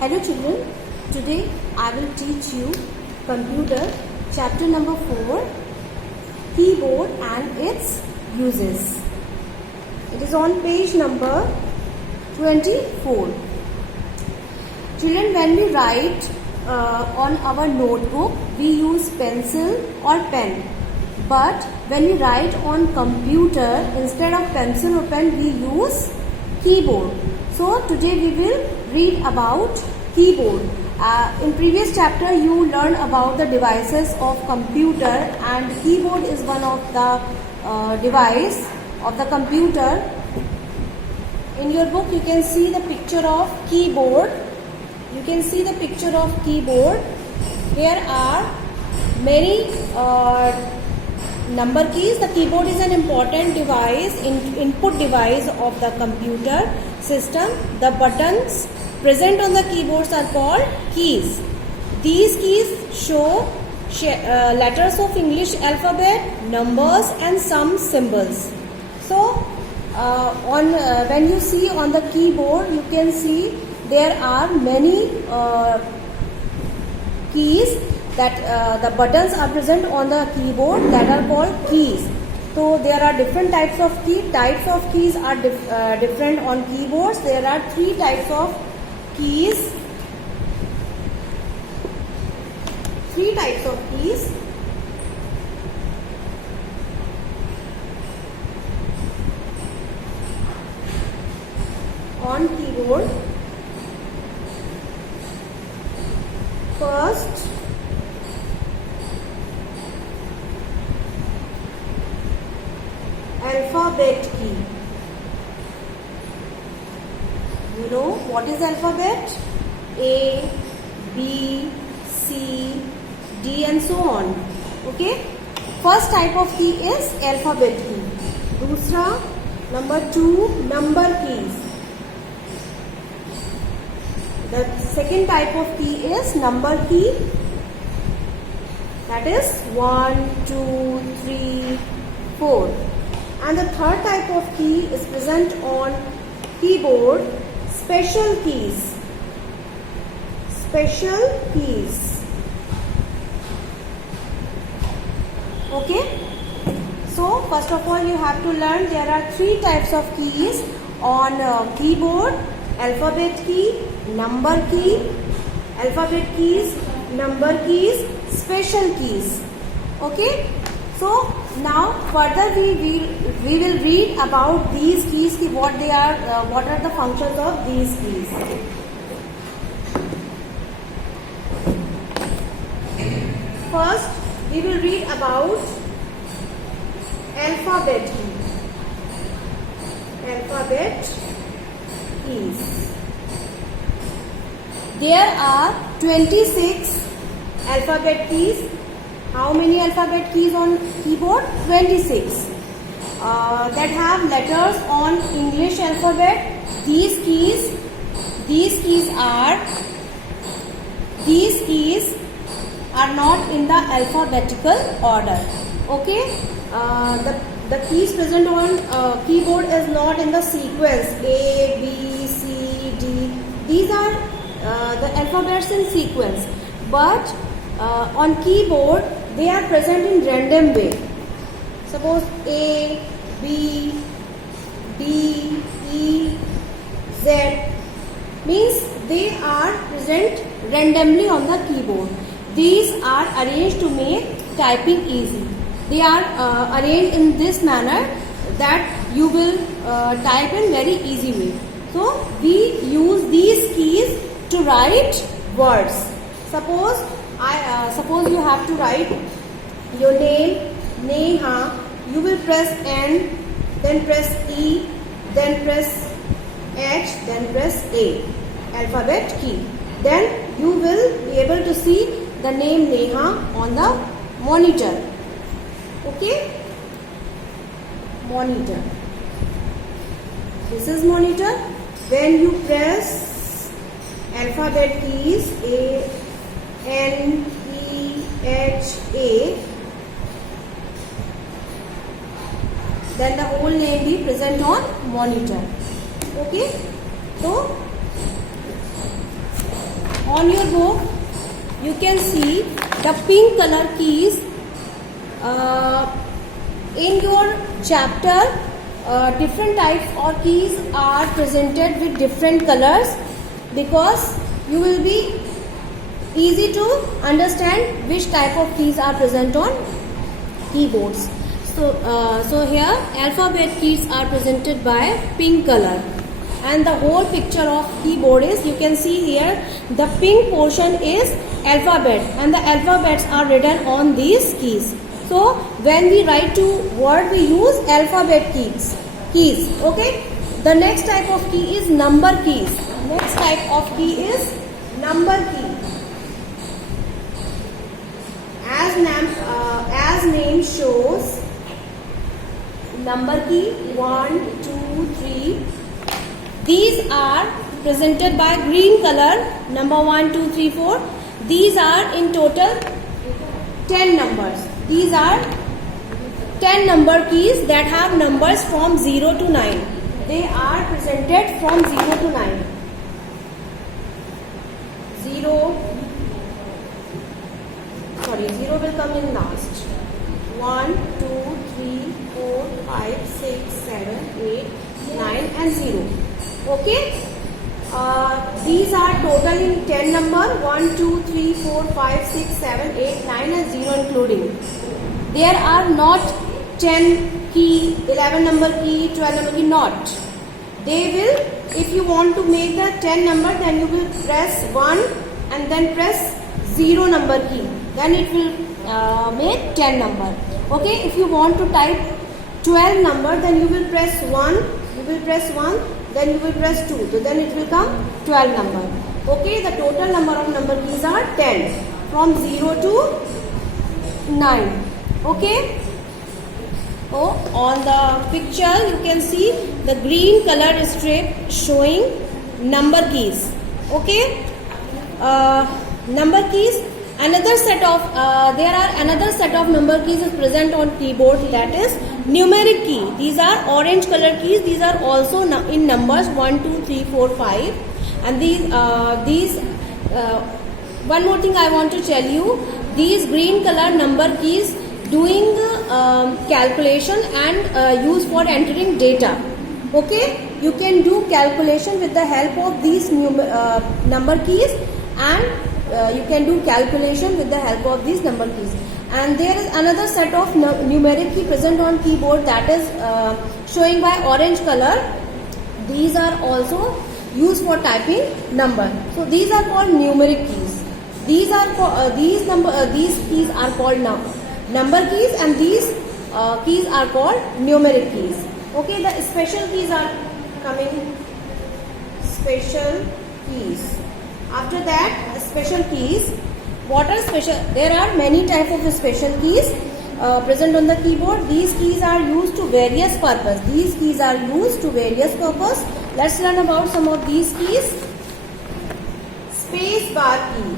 Hello children, today I will teach you computer chapter number 4, keyboard and its uses. It is on page number 24. Children, when we write on our notebook, we use pencil or pen. But when we write on computer, instead of pencil or pen, we use keyboard. So today we will read about keyboard. In previous chapter you learned about the devices of computer, and keyboard is one of the device of the computer. In your book you can see the picture of keyboard. You can see the picture of keyboard. Here are many number keys. The keyboard is an important device, input device of the computer system. The buttons present on the keyboards are called keys. These keys show letters of English alphabet, numbers and some symbols. So when you see on the keyboard, you can see there are many keys that the buttons are present on the keyboard that are called keys. So there are different types of keys. Types of keys are different on keyboards. There are 3 types of keys. 3 types of keys. On keyboard. First, alphabet key. You know what is alphabet? A, B, C, D and so on. Okay. First type of key is alphabet key. Dusra, number 2, number keys. The second type of key is number key. That is 1, 2, 3, 4. And the third type of key is present on keyboard, special keys. Special keys. Okay. So first of all you have to learn there are 3 types of keys on keyboard: alphabet key, number key, alphabet keys, number keys, special keys. Okay. So now further we will read about these keys, what they are, what are the functions of these keys. First we will read about alphabet key. Alphabet keys. There are 26 alphabet keys. How many alphabet keys on keyboard? 26. That have letters on English alphabet. These keys are not in the alphabetical order. Okay. The keys present on keyboard is not in the sequence A, B, C, D. These are the alphabets in sequence, but on keyboard they are present in random way. Suppose A, B, D, E, Z means they are present randomly on the keyboard. These are arranged to make typing easy. They are arranged in this manner that you will type in very easy way. So we use these keys to write words. Suppose you have to write your name, Neha. You will press N, then press E, then press H, then press A. Alphabet key. Then you will be able to see the name Neha on the monitor. Okay? Monitor. This is monitor. When you press alphabet keys A, N, E, H, A, then the whole name be present on monitor. Okay. So on your book you can see the pink color keys. In your chapter different types or keys are presented with different colors, because you will be easy to understand which type of keys are present on keyboards. So here alphabet keys are presented by pink color, and the whole picture of keyboard is, you can see here the pink portion is alphabet, and the alphabets are written on these keys. So when we write to word, we use alphabet keys. Okay. The next type of key is number keys. Next type of key is number key. As name shows, number key 1, 2, 3. These are presented by green color. Number 1, 2, 3, 4. These are in total 10 numbers. These are 10 number keys that have numbers from 0 to 9. They are presented from 0 to 9. 0 will come in last. 1, 2, 3, 4, 5, 6, 7, 8, 9 and 0. Okay. These are total in 10 number. 1, 2, 3, 4, 5, 6, 7, 8, 9 and 0 including. There are not 10 key, 11 number key, 12 number key, not. They will, if you want to make the 10 number, then you will press 1 and then press 0 number key. Then it will make 10 number. Okay, if you want to type 12 number, then you will press 1, then you will press 2. So then it will come 12 number. Okay, the total number of number keys are 10 from 0 to 9. Okay. Oh, on the picture you can see the green color strip showing number keys. Okay. Number keys. Another set of there are another set of number keys is present on keyboard, that is numeric key. These are orange color keys. These are also in numbers 1, 2, 3, 4, 5. And these one more thing I want to tell you. These green color number keys doing calculation and used for entering data. Okay, you can do calculation with the help of these number keys, and you can do calculation with the help of these number keys. And there is another set of numeric key present on keyboard, that is showing by orange color. These are also used for typing number. So these are called numeric keys. These keys are called number keys, and these keys are called numeric keys. Okay, the special keys are coming. Special keys. After that, special keys. What are special? There are many types of special keys present on the keyboard. These keys are used to various purpose. Let's learn about some of these keys. Space bar key.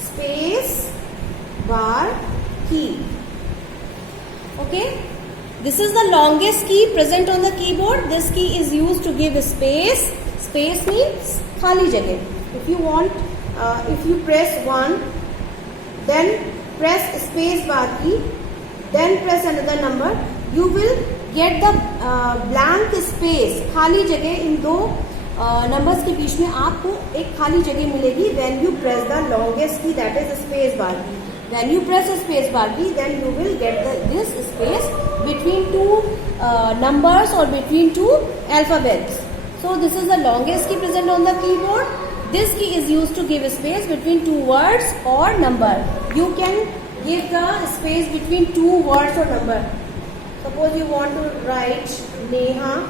Space bar key. Okay. This is the longest key present on the keyboard. This key is used to give space. Space means khali jagah. If you want, if you press 1, then press space bar key, then press another number, you will get the blank space, khali jagah. In दो numbers के बीच में आपको एक खाली जगह मिलेगी when you press the longest key, that is space bar key. When you press space bar key, then you will get this space between two numbers or between two alphabets. So this is the longest key present on the keyboard. This key is used to give space between two words or number. You can give the space between two words or number. Suppose you want to write Neha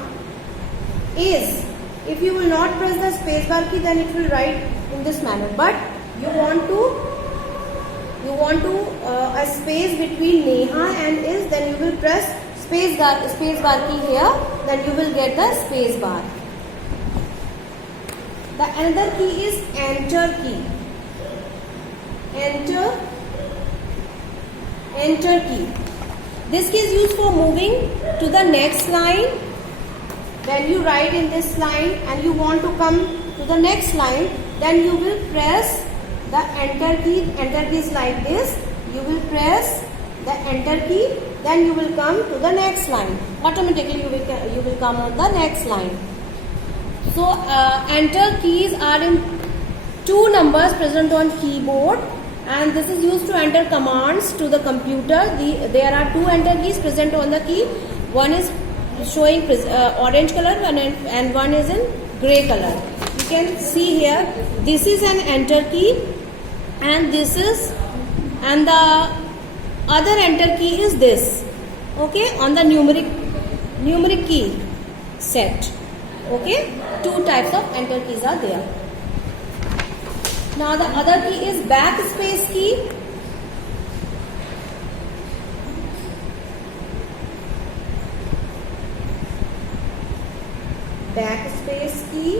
is. If you will not press the space bar key, then it will write in this manner. But you want to a space between Neha and is, then you will press space bar key here. Then you will get the space bar. The another key is enter key. Enter key. This key is used for moving to the next line. When you write in this line and you want to come to the next line, then you will press the enter key. Enter key is like this. You will press the enter key, then you will come to the next line. Automatically you will come on the next line. So enter keys are in 2 numbers present on keyboard, and this is used to enter commands to the computer. There are 2 enter keys present on the key. One is showing orange color and one is in gray color. You can see here, this is an enter key, and this is, and the other enter key is this. Okay, on the numeric key set. Okay, 2 types of enter keys are there. Now the other key is backspace key. Backspace key.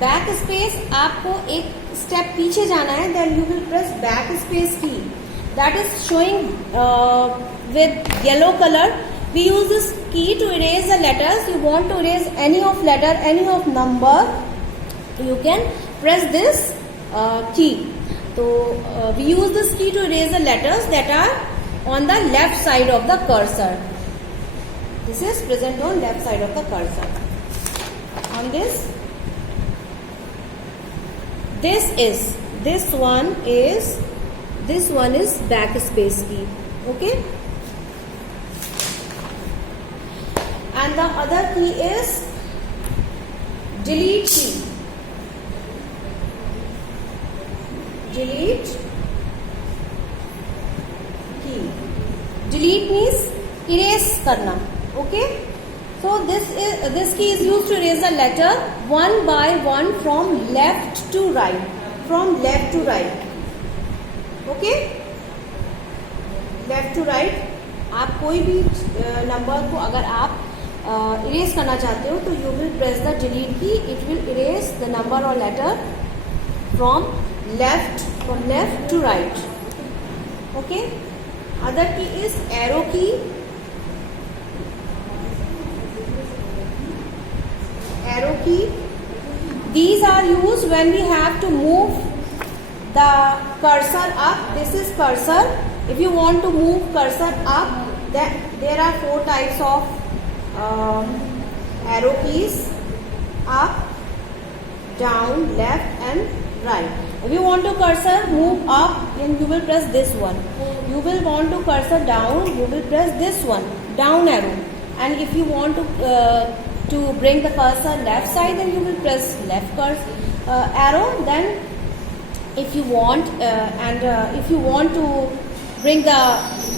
Backspace, आपको एक step पीछे जाना है, then you will press backspace key. That is showing with yellow color. We use this key to erase the letters. You want to erase any of letter, any of number, you can press this key. So we use this key to erase the letters that are on the left side of the cursor. This is present on left side of the cursor. On this one is backspace key. Okay, and the other key is delete key. Delete key. Delete means erase karna. Okay, so this key is used to erase the letter one by one from left to right. From left to right. Okay, left to right. आप कोई भी number को अगर आप erase करना चाहते हो तो you will press the delete key, it will erase the number और letter from left to right. Okay, other key is arrow key. Arrow key. These are used when we have to move the cursor up. This is cursor. If you want to move cursor up, then there are 4 types of arrow keys: up, down, left, and right. If you want to cursor move up, then you will press this one. You will want to cursor down, you will press this one, down arrow. And if you want to bring the cursor left side, then you will press left cursor arrow. Then if you want if you want to bring the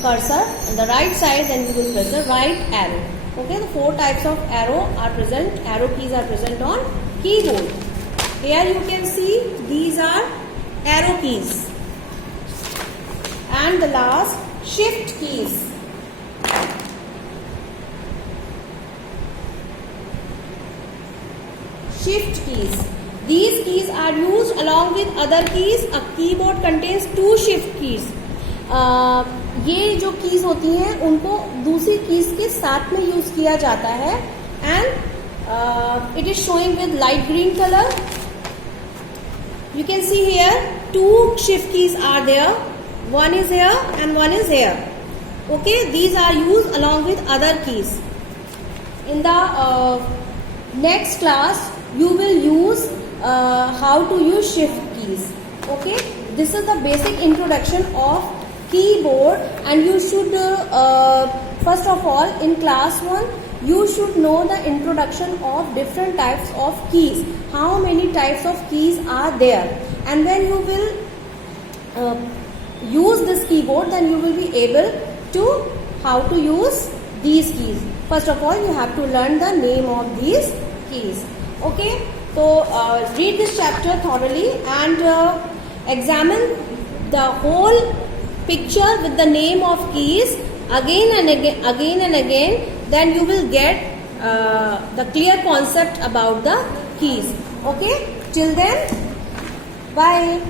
cursor on the right side, then you will press the right arrow. Okay, the 4 types of arrow keys are present on keyboard. Here you can see these are arrow keys. And the last, shift keys. Shift keys. These keys are used along with other keys. A keyboard contains 2 shift keys. ये जो keys होती हैं उनको दूसरी keys के साथ में use किया जाता है. And it is showing with light green color. You can see here 2 shift keys are there. One is here and one is here. Okay, these are used along with other keys. In the next class, you will use how to use shift keys. Okay, this is the basic introduction of keyboard, and you should first of all in class 1 you should know the introduction of different types of keys, how many types of keys are there, and when you will use this keyboard, then you will be able to how to use these keys. First of all, you have to learn the name of these keys. Okay, so read this chapter thoroughly and examine the whole picture with the name of keys again and again. Then you will get the clear concept about the keys. Okay, till then, bye.